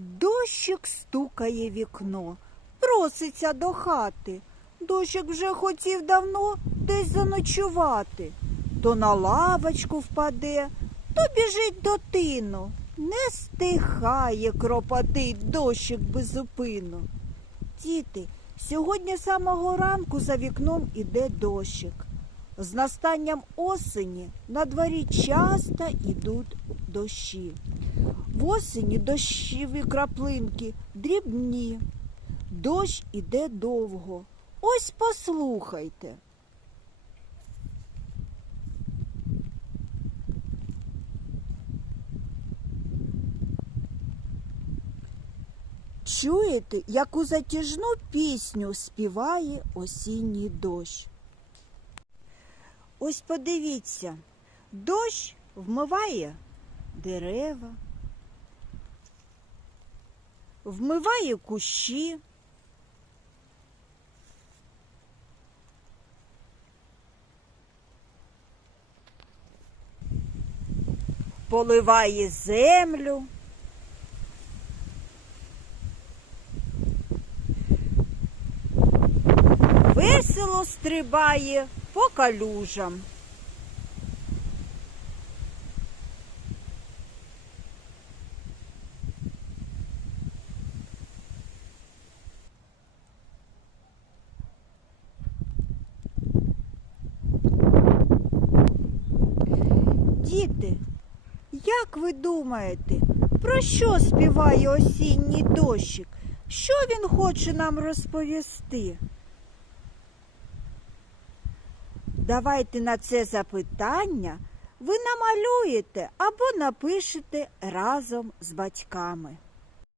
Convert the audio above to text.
Дощик стукає вікно, проситься до хати. Дощик вже хотів давно десь заночувати. То на лавочку впаде, то біжить до тину. Не стихає кропотить дощик безупину. Діти, сьогодні з самого ранку за вікном іде дощик. З настанням осені на дворі часто йдуть дощі. Осені дощові краплинки дрібні. Дощ іде довго. Ось послухайте. Чуєте, яку затяжну пісню співає осінній дощ? Ось подивіться, дощ вмиває дерева, вмиває кущі. Поливає землю. Весело стрибає по калюжам. Діти, як ви думаєте, про що співає осінній дощик? Що він хоче нам розповісти? Давайте на це запитання ви намалюєте або напишете разом з батьками.